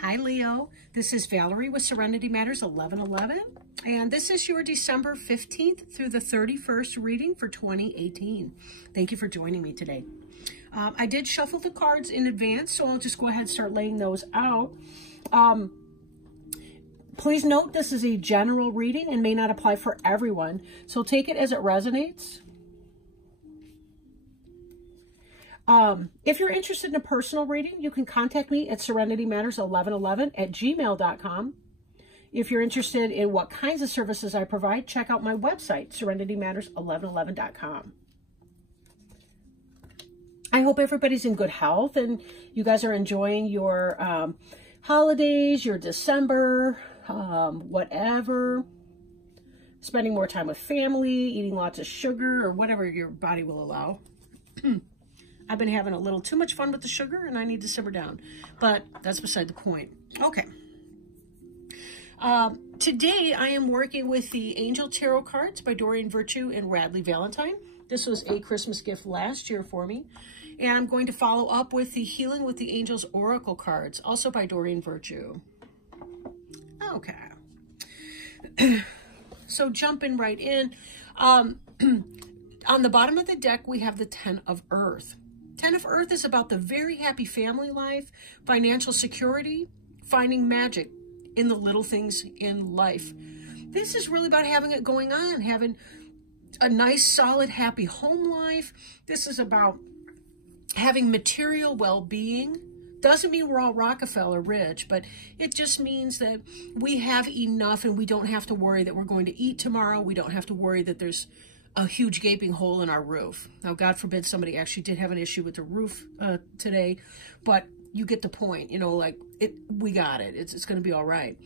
Hi Leo, this is Valerie with Serenity Matters 1111, and this is your December 15th through the 31st reading for 2018. Thank you for joining me today. I did shuffle the cards in advance, so I'll just go ahead and start laying those out. Please note this is a general reading and may not apply for everyone, so take it as it resonates. If you're interested in a personal reading, you can contact me at serenitymatters1111@gmail.com. If you're interested in what kinds of services I provide, check out my website, serenitymatters1111.com. I hope everybody's in good health and you guys are enjoying your holidays, your December, whatever. Spending more time with family, eating lots of sugar, or whatever your body will allow. I've been having a little too much fun with the sugar and I need to simmer down, but that's beside the point. Okay. Today I am working with the Angel Tarot cards by Doreen Virtue and Radleigh Valentine. This was a Christmas gift last year for me. And I'm going to follow up with the Healing with the Angels Oracle cards, also by Doreen Virtue. Okay. So jumping right in. On the bottom of the deck, we have the Ten of Earth. Ten of Earth is about the very happy family life, financial security, finding magic in the little things in life. This is really about having it going on, having a nice, solid, happy home life. This is about having material well-being. Doesn't mean we're all Rockefeller rich, but it just means that we have enough and we don't have to worry that we're going to eat tomorrow. We don't have to worry that there's a huge gaping hole in our roof. Now, God forbid somebody actually did have an issue with the roof today, but you get the point, you know, like we got it. It's going to be all right.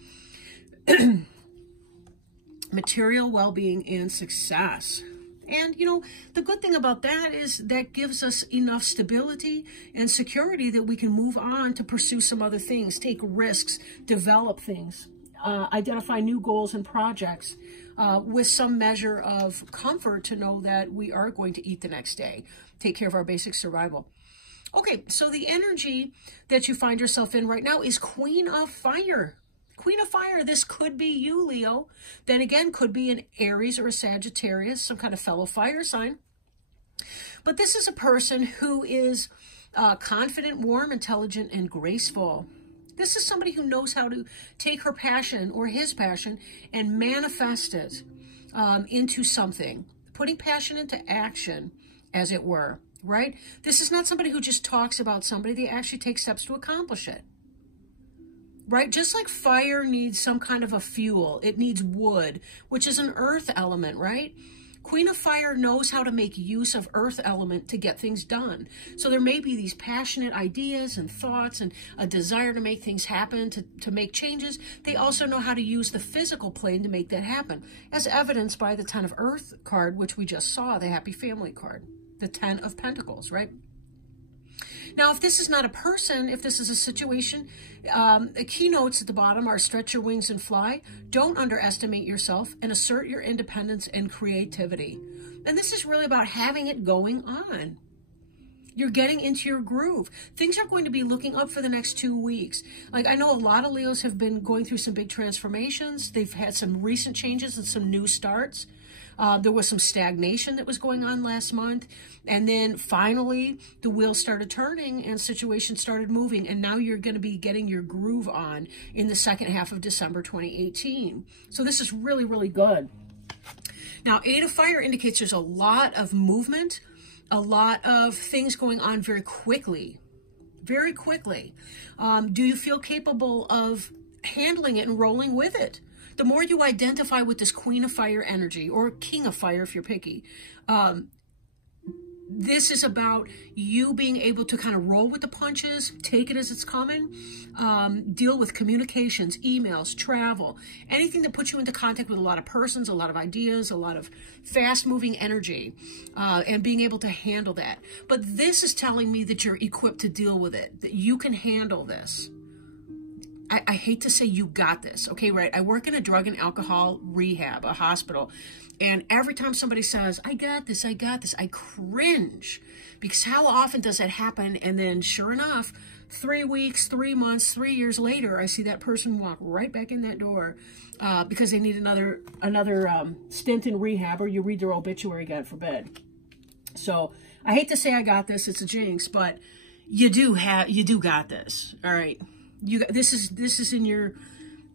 Material well-being and success. And, you know, the good thing about that is that gives us enough stability and security that we can move on to pursue some other things, take risks, develop things, identify new goals and projects with some measure of comfort to know that we are going to eat the next day, take care of our basic survival. Okay, so the energy that you find yourself in right now is Queen of Fire. Queen of Fire, this could be you, Leo. Then again, could be an Aries or a Sagittarius, some kind of fellow fire sign. But this is a person who is confident, warm, intelligent, and graceful. This is somebody who knows how to take her passion or his passion and manifest it into something, putting passion into action, as it were, right? This is not somebody who just talks about somebody. They actually take steps to accomplish it. Right? Just like fire needs some kind of a fuel, it needs wood, which is an earth element, right? Queen of Fire knows how to make use of earth element to get things done. So there may be these passionate ideas and thoughts and a desire to make things happen, to make changes. They also know how to use the physical plane to make that happen, as evidenced by the Ten of Earth card, which we just saw, the Happy Family card, the Ten of Pentacles, right? Now, if this is not a person, if this is a situation, the keynotes at the bottom are stretch your wings and fly. Don't underestimate yourself and assert your independence and creativity. And this is really about having it going on. You're getting into your groove. Things are going to be looking up for the next 2 weeks. Like, I know a lot of Leos have been going through some big transformations. They've had some recent changes and some new starts. There was some stagnation that was going on last month. And then finally, the wheels started turning and situations started moving. And now you're going to be getting your groove on in the second half of December 2018. So this is really, really good. Now, Eight of Fire indicates there's a lot of movement, a lot of things going on very quickly. Very quickly. Do you feel capable of handling it and rolling with it? The more you identify with this Queen of Fire energy, or King of Fire if you're picky, this is about you being able to kind of roll with the punches, take it as it's coming, deal with communications, emails, travel, anything that puts you into contact with a lot of persons, a lot of ideas, a lot of fast-moving energy, and being able to handle that. But this is telling me that you're equipped to deal with it, that you can handle this. I hate to say you got this, okay, right? I work in a drug and alcohol rehab, a hospital, and every time somebody says, I got this, I cringe, because how often does that happen? And then sure enough, 3 weeks, 3 months, 3 years later, I see that person walk right back in that door because they need another stint in rehab, or you read their obituary, God forbid. So I hate to say I got this, it's a jinx, but you do got this. All right. This is in your,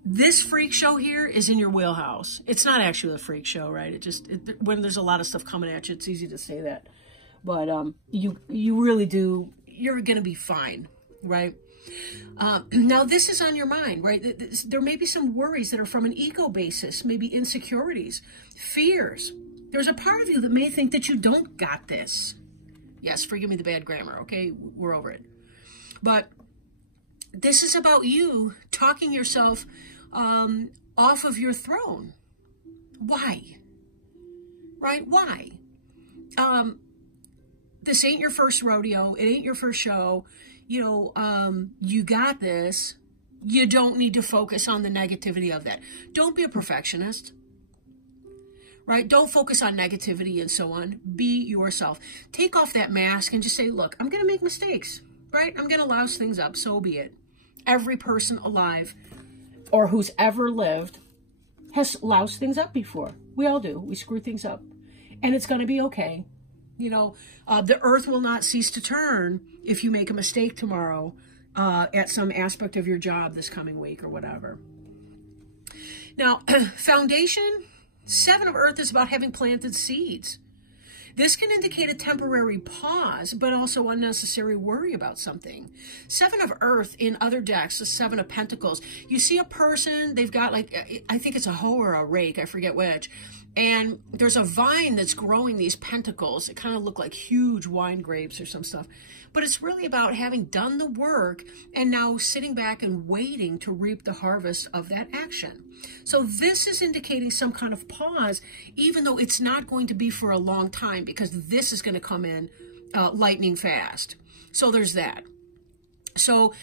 this freak show here is in your wheelhouse. It's not actually a freak show, right? When there's a lot of stuff coming at you, it's easy to say that. But you really do, you're going to be fine, right? Now, this is on your mind, right? There may be some worries that are from an ego basis, maybe insecurities, fears. There's a part of you that may think that you don't got this. Yes, forgive me the bad grammar, okay? We're over it. But this is about you talking yourself off of your throne. Why? Right? Why? This ain't your first rodeo. It ain't your first show. You know, you got this. You don't need to focus on the negativity of that. Don't be a perfectionist. Right? Don't focus on negativity and so on. Be yourself. Take off that mask and just say, look, I'm going to make mistakes. Right? I'm going to louse things up. So be it. Every person alive or who's ever lived has loused things up before. We all do. We screw things up. And it's going to be okay. You know, the earth will not cease to turn if you make a mistake tomorrow at some aspect of your job this coming week or whatever. Now, foundation, 7 of Earth is about having planted seeds. This can indicate a temporary pause, but also unnecessary worry about something. 7 of Earth in other decks, the 7 of Pentacles. You see a person, they've got like, I think it's a hoe or a rake, I forget which. And there's a vine that's growing these pentacles. It kind of look like huge wine grapes or some stuff. But it's really about having done the work and now sitting back and waiting to reap the harvest of that action. So this is indicating some kind of pause, even though it's not going to be for a long time, because this is going to come in lightning fast. So there's that. So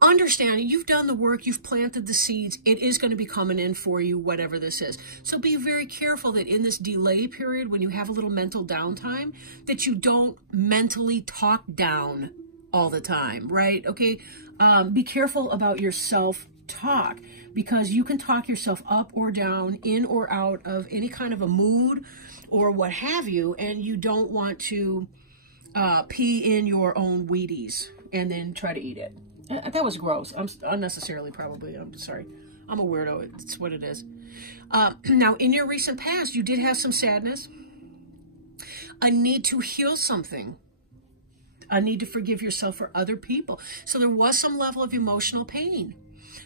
understand, you've done the work, you've planted the seeds, it is going to be coming in for you, whatever this is. So be very careful that in this delay period, when you have a little mental downtime, that you don't mentally talk down all the time, right? Okay, be careful about your self-talk, because you can talk yourself up or down, in or out of any kind of a mood or what have you, and you don't want to pee in your own Wheaties and then try to eat it. That was gross. Unnecessarily, probably. I'm sorry. I'm a weirdo. It's what it is. Now, in your recent past, you did have some sadness, a need to heal something, a need to forgive yourself for other people. So there was some level of emotional pain.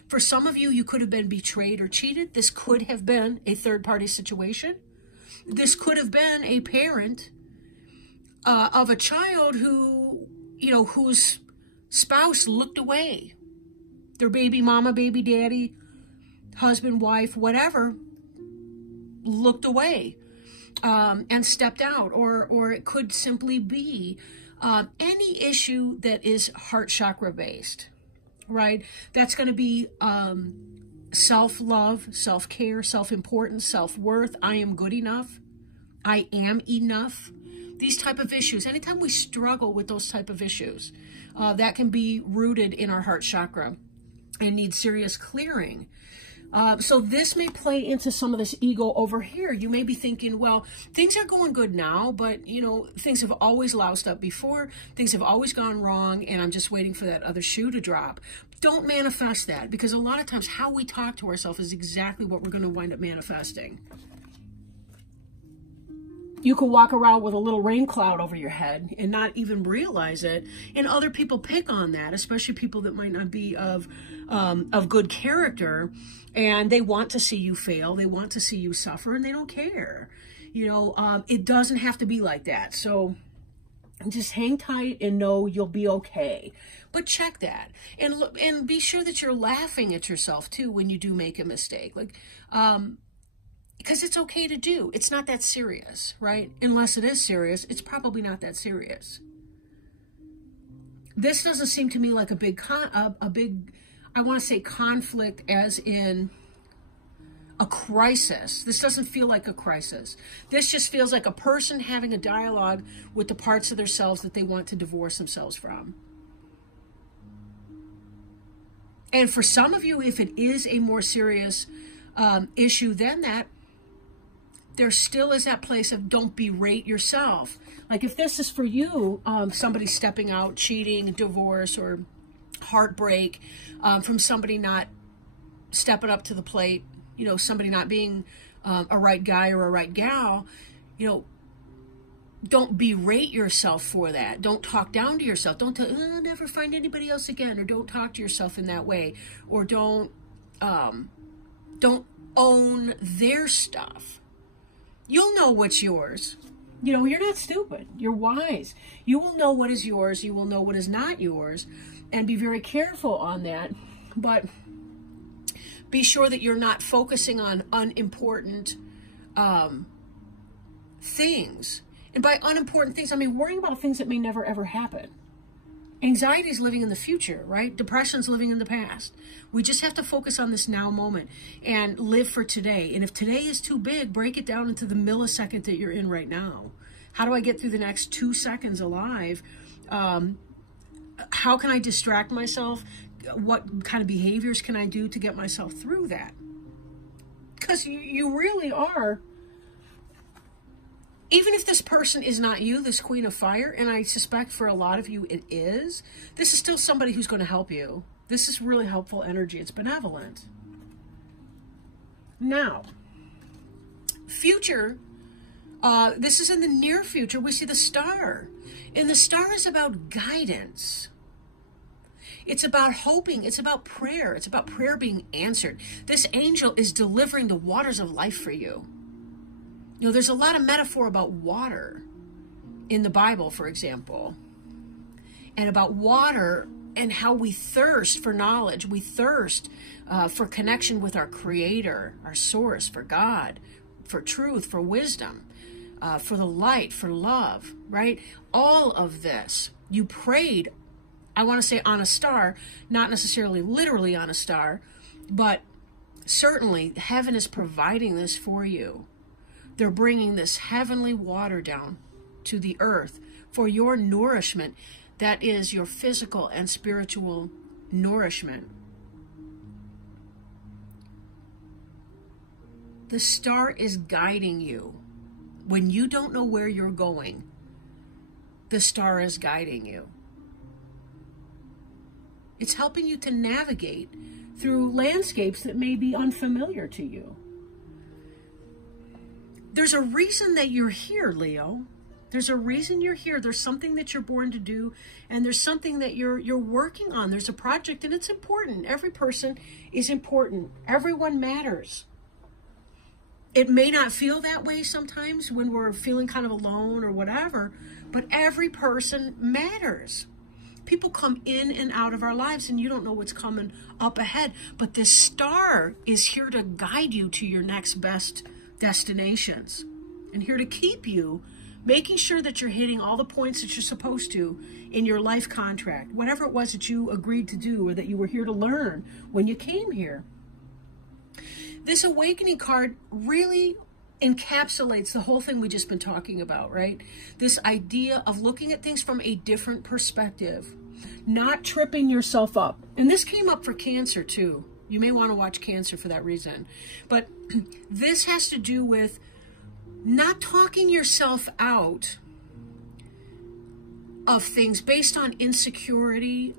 For some of you, you could have been betrayed or cheated. This could have been a third-party situation. This could have been a parent of a child who, you know, whose spouse looked away. Their baby mama, baby daddy, husband, wife, whatever, looked away and stepped out. Or it could simply be any issue that is heart chakra based, right? That's going to be self-love, self-care, self-importance, self-worth. I am good enough. I am enough. These type of issues, anytime we struggle with those type of issues, that can be rooted in our heart chakra and need serious clearing. So this may play into some of this ego over here. You may be thinking, well, things are going good now, but, you know, things have always loused up before. Things have always gone wrong, and I'm just waiting for that other shoe to drop. Don't manifest that, because a lot of times how we talk to ourselves is exactly what we're going to wind up manifesting. You could walk around with a little rain cloud over your head and not even realize it. And other people pick on that, especially people that might not be of good character. And they want to see you fail. They want to see you suffer, and they don't care. You know, it doesn't have to be like that. So just hang tight and know you'll be okay. But check that. And look, and be sure that you're laughing at yourself, too, when you do make a mistake. Like, because it's okay to do. It's not that serious, right? Unless it is serious, it's probably not that serious. This doesn't seem to me like a big I want to say conflict as in a crisis. This doesn't feel like a crisis. This just feels like a person having a dialogue with the parts of themselves that they want to divorce themselves from. And for some of you, if it is a more serious issue than that, there still is that place of don't berate yourself. Like if this is for you, somebody stepping out, cheating, divorce, or heartbreak from somebody not stepping up to the plate, you know, somebody not being a right guy or a right gal, you know, don't berate yourself for that. Don't talk down to yourself. Don't tell, I'll never find anybody else again, or don't talk to yourself in that way, or don't own their stuff. You'll know what's yours. You know, you're not stupid. You're wise. You will know what is yours. You will know what is not yours, and be very careful on that. But be sure that you're not focusing on unimportant things. And by unimportant things, I mean worrying about things that may never, ever happen. Anxiety is living in the future, right? Depression is living in the past. We just have to focus on this now moment and live for today. And if today is too big, break it down into the millisecond that you're in right now. How do I get through the next 2 seconds alive? How can I distract myself? What kind of behaviors can I do to get myself through that? Because you really are, even if this person is not you, this Queen of Fire, and I suspect for a lot of you it is, this is still somebody who's going to help you. This is really helpful energy. It's benevolent. Now, future, this is in the near future. We see the star. And the star is about guidance. It's about hoping. It's about prayer. It's about prayer being answered. This angel is delivering the waters of life for you. You know, there's a lot of metaphor about water in the Bible, for example, and about water and how we thirst for knowledge. We thirst for connection with our Creator, our source, for God, for truth, for wisdom, for the light, for love, right? All of this. You prayed, I want to say on a star, not necessarily literally on a star, but certainly heaven is providing this for you. They're bringing this heavenly water down to the earth for your nourishment. That is your physical and spiritual nourishment. The star is guiding you. When you don't know where you're going, the star is guiding you. It's helping you to navigate through landscapes that may be unfamiliar to you. There's a reason that you're here, Leo. There's a reason you're here. There's something that you're born to do, and there's something that you're working on. There's a project, and it's important. Every person is important. Everyone matters. It may not feel that way sometimes when we're feeling kind of alone or whatever, but every person matters. People come in and out of our lives, and you don't know what's coming up ahead, but this star is here to guide you to your next best destinations, and here to keep you, making sure that you're hitting all the points that you're supposed to in your life contract, whatever it was that you agreed to do or that you were here to learn when you came here. This awakening card really encapsulates the whole thing we've just been talking about, right? This idea of looking at things from a different perspective, not tripping yourself up. And this came up for Cancer too. You may want to watch Cancer for that reason. But this has to do with not talking yourself out of things based on insecurity,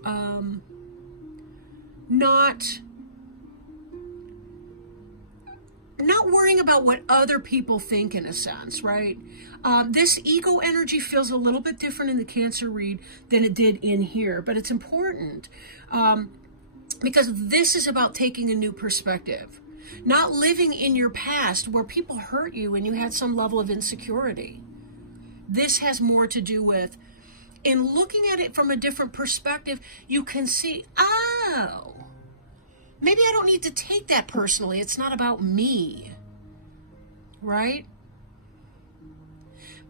not worrying about what other people think, in a sense, right? This ego energy feels a little bit different in the Cancer read than it did in here, but it's important because this is about taking a new perspective, not living in your past where people hurt you and you had some level of insecurity. This has more to do with, in looking at it from a different perspective, you can see, oh, maybe I don't need to take that personally. It's not about me, right?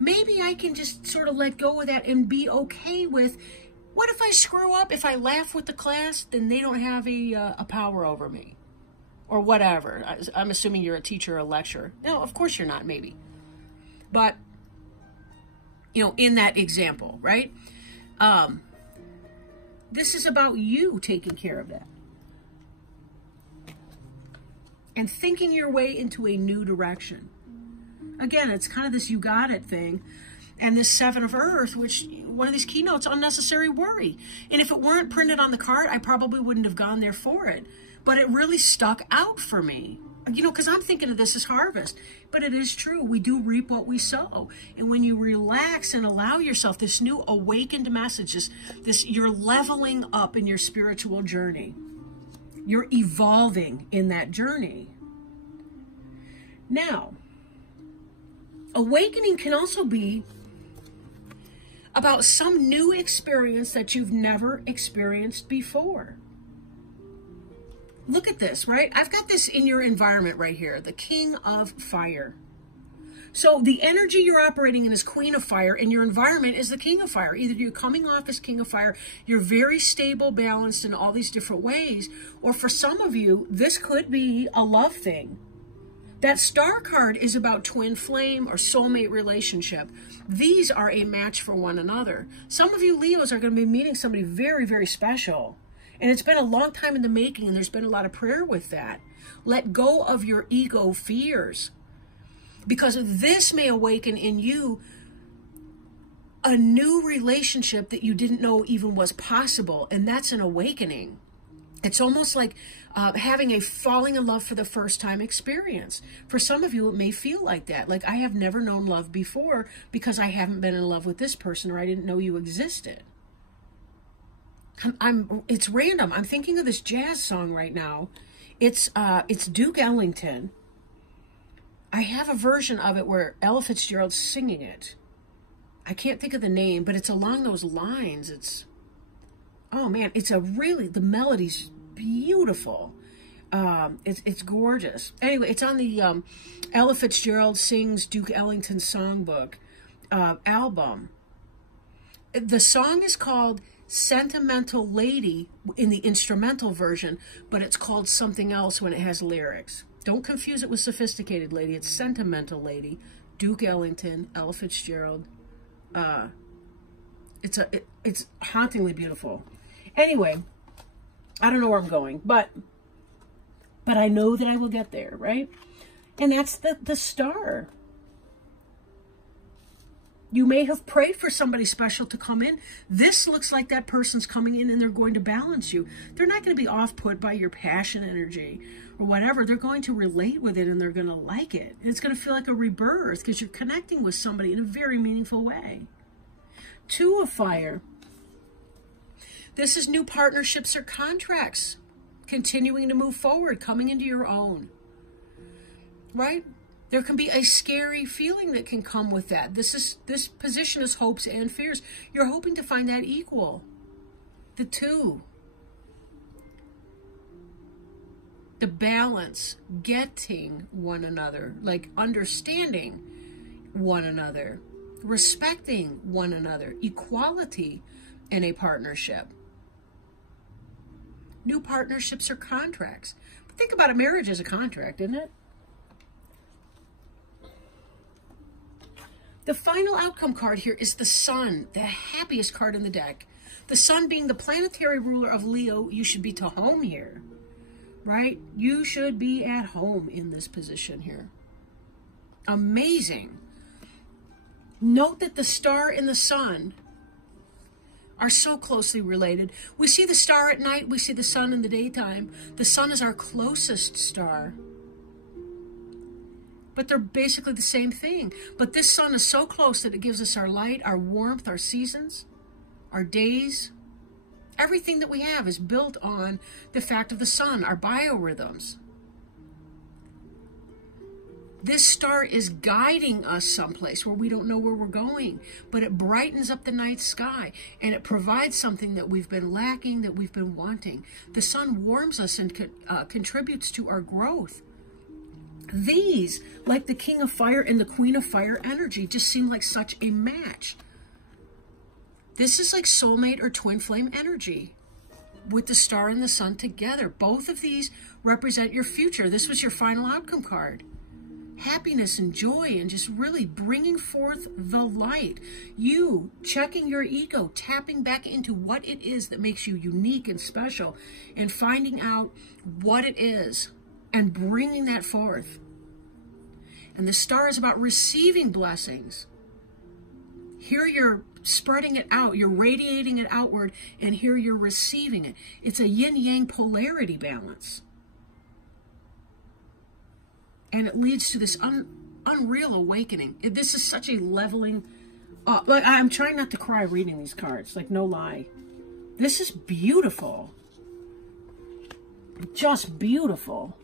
Maybe I can just sort of let go of that and be okay with What if I screw up? If I laugh with the class, then they don't have a power over me. Or whatever. I'm assuming you're a teacher or a lecturer. No, of course you're not, maybe. But, you know, in that example, right? This is about you taking care of that. And thinking your way into a new direction. Again, it's kind of this you got it thing. And this Seven of Earth, which one of these keynotes, unnecessary worry. And if it weren't printed on the card, I probably wouldn't have gone there for it. But it really stuck out for me. You know, because I'm thinking of this as harvest. But it is true. We do reap what we sow. And when you relax and allow yourself this new awakened message, you're leveling up in your spiritual journey. You're evolving in that journey. Now, awakening can also be about some new experience that you've never experienced before. Look at this, right? I've got this in your environment right here, the King of Fire. So the energy you're operating in is Queen of Fire, and your environment is the King of Fire. Either you're coming off as King of Fire, you're very stable, balanced in all these different ways, or for some of you, this could be a love thing. That Star card is about twin flame or soulmate relationship. These are a match for one another. Some of you Leos are going to be meeting somebody very, very special. And it's been a long time in the making, and there's been a lot of prayer with that. Let go of your ego fears. Because this may awaken in you a new relationship that you didn't know even was possible. And that's an awakening. It's almost like having a falling in love for the first time experience. For some of you, it may feel like that. Like, I have never known love before because I haven't been in love with this person, or I didn't know you existed. It's random. I'm thinking of this jazz song right now. It's Duke Ellington. I have a version of it where Ella Fitzgerald's singing it. I can't think of the name, but it's along those lines. Oh man, the melody's beautiful. It's gorgeous. Anyway, it's on the Ella Fitzgerald Sings Duke Ellington Songbook album. The song is called Sentimental Lady in the instrumental version, but it's called something else when it has lyrics. Don't confuse it with Sophisticated Lady. It's Sentimental Lady, Duke Ellington, Ella Fitzgerald. It's hauntingly beautiful. Anyway, I don't know where I'm going, but I know that I will get there, right? And that's the star. You may have prayed for somebody special to come in. This looks like that person's coming in and they're going to balance you. They're not going to be off-put by your passion energy or whatever. They're going to relate with it and they're going to like it. And it's going to feel like a rebirth because you're connecting with somebody in a very meaningful way. Two of Fire. This is new partnerships or contracts. Continuing to move forward, coming into your own. Right? There can be a scary feeling that can come with that. This position is hopes and fears. You're hoping to find that equal. The two. The balance, getting one another, like understanding one another, respecting one another, equality in a partnership. New partnerships or contracts. But think about it, marriage is a contract, isn't it? The final outcome card here is the Sun, the happiest card in the deck. The Sun being the planetary ruler of Leo, you should be to home here, right? You should be at home in this position here. Amazing. Note that the star and the Sun are so closely related. We see the star at night, we see the Sun in the daytime. The Sun is our closest star. But they're basically the same thing. But this Sun is so close that it gives us our light, our warmth, our seasons, our days. Everything that we have is built on the fact of the Sun, our biorhythms. This star is guiding us someplace where we don't know where we're going, but it brightens up the night sky and it provides something that we've been lacking, that we've been wanting. The Sun warms us and contributes to our growth. These, like the King of Fire and the Queen of Fire energy, just seem like such a match. This is like soulmate or twin flame energy with the star and the sun together. Both of these represent your future. This was your final outcome card. Happiness and joy and just really bringing forth the light. You checking your ego, tapping back into what it is that makes you unique and special, and finding out what it is and bringing that forth. And the star is about receiving blessings. Here you're spreading it out, you're radiating it outward, and here you're receiving it. It's a yin-yang polarity balance. And it leads to this unreal awakening. This is such a leveling... like, I'm trying not to cry reading these cards, like, no lie. This is beautiful. Just beautiful.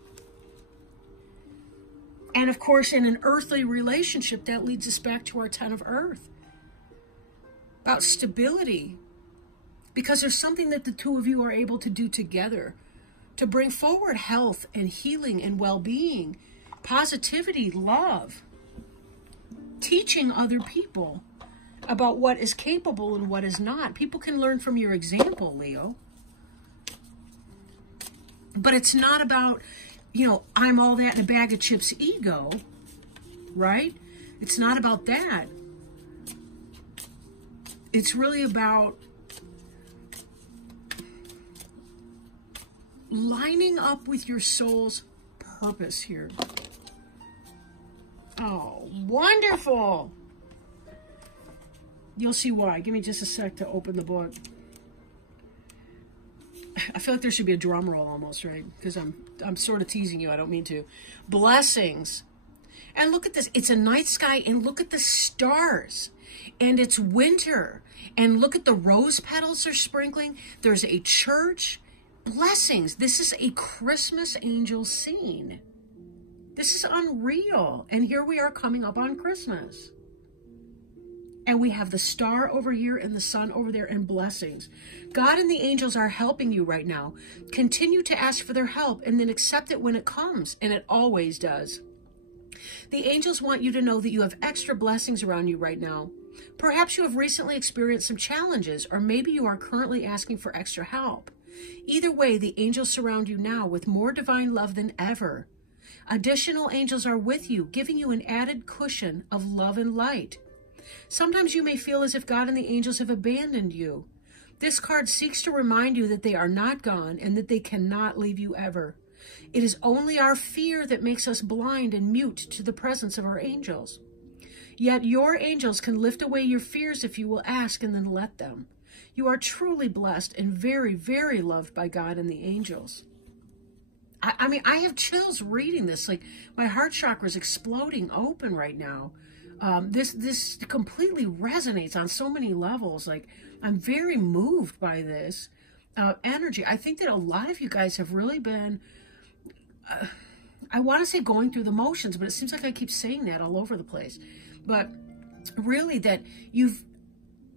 And, of course, in an earthly relationship, that leads us back to our 10 of Earth. About stability. Because there's something that the two of you are able to do together to bring forward health and healing and well-being, positivity, love, teaching other people about what is capable and what is not. People can learn from your example, Leo. But it's not about, you know, I'm all that in a bag of chips ego, right? It's not about that. It's really about lining up with your soul's purpose here. Oh, wonderful. You'll see why. Give me just a sec to open the book. I feel like there should be a drum roll almost, right? Because I'm sort of teasing you. I don't mean to. Blessings. And look at this. It's a night sky, and look at the stars. And it's winter. And look at the rose petals they're sprinkling. There's a church. Blessings. This is a Christmas angel scene. This is unreal. And here we are coming up on Christmas. And we have the star over here and the sun over there, and blessings. God and the angels are helping you right now. Continue to ask for their help and then accept it when it comes. And it always does. The angels want you to know that you have extra blessings around you right now. Perhaps you have recently experienced some challenges, or maybe you are currently asking for extra help. Either way, the angels surround you now with more divine love than ever. Additional angels are with you, giving you an added cushion of love and light. Sometimes you may feel as if God and the angels have abandoned you. This card seeks to remind you that they are not gone and that they cannot leave you ever. It is only our fear that makes us blind and mute to the presence of our angels. Yet your angels can lift away your fears if you will ask and then let them. You are truly blessed and very, very loved by God and the angels. I mean, I have chills reading this. Like, my heart chakra is exploding open right now. This completely resonates on so many levels. Like, I'm very moved by this energy. I think that a lot of you guys have really been, I want to say going through the motions, but it seems like I keep saying that all over the place. But really that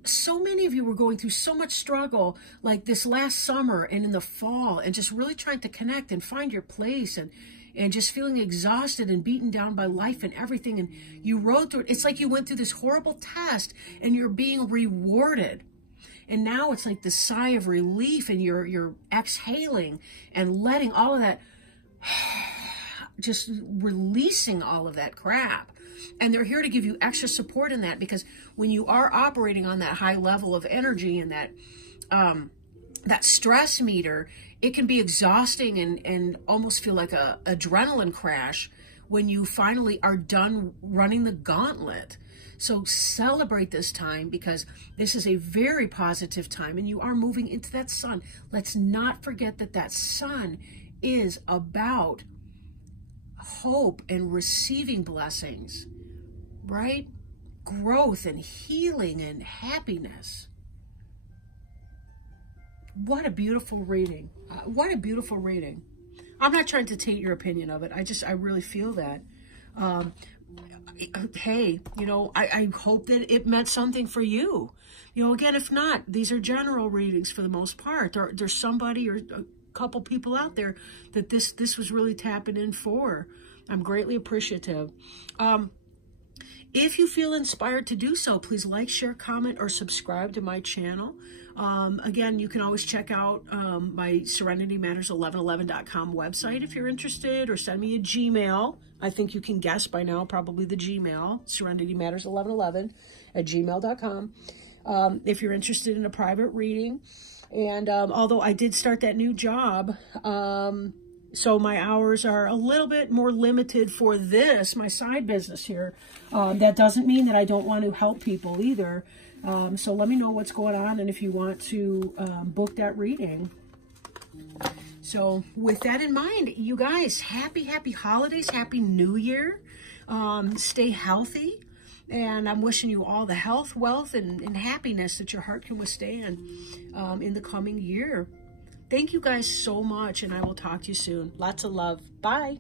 so many of you were going through so much struggle, like this last summer and in the fall, and just really trying to connect and find your place, and just feeling exhausted and beaten down by life and everything. And you rode through it. It's like you went through this horrible test and you're being rewarded. And now it's like the sigh of relief, and you're exhaling and letting all of that, just releasing all of that crap. And they're here to give you extra support in that, because when you are operating on that high level of energy and that stress meter, it can be exhausting and almost feel like a adrenaline crash when you finally are done running the gauntlet. So celebrate this time, because this is a very positive time and you are moving into that sun. Let's not forget that that sun is about hope and receiving blessings, right? Growth and healing and happiness. What a beautiful reading. What a beautiful reading. I'm not trying to taint your opinion of it. I really feel that. Hey, you know, I hope that it meant something for you. You know, again, if not, these are general readings for the most part. There's somebody or a couple people out there that this was really tapping in for. I'm greatly appreciative. If you feel inspired to do so, please like, share, comment, or subscribe to my channel. Again, you can always check out my SerenityMatters1111.com website if you're interested, or send me a Gmail. I think you can guess by now, probably the Gmail, SerenityMatters1111@gmail.com, if you're interested in a private reading. And although I did start that new job, so my hours are a little bit more limited for this, my side business here. That doesn't mean that I don't want to help people either. So let me know what's going on and if you want to book that reading. So with that in mind, you guys, happy holidays, happy New Year. Stay healthy. And I'm wishing you all the health, wealth, and happiness that your heart can withstand in the coming year. Thank you guys so much, and I will talk to you soon. Lots of love. Bye.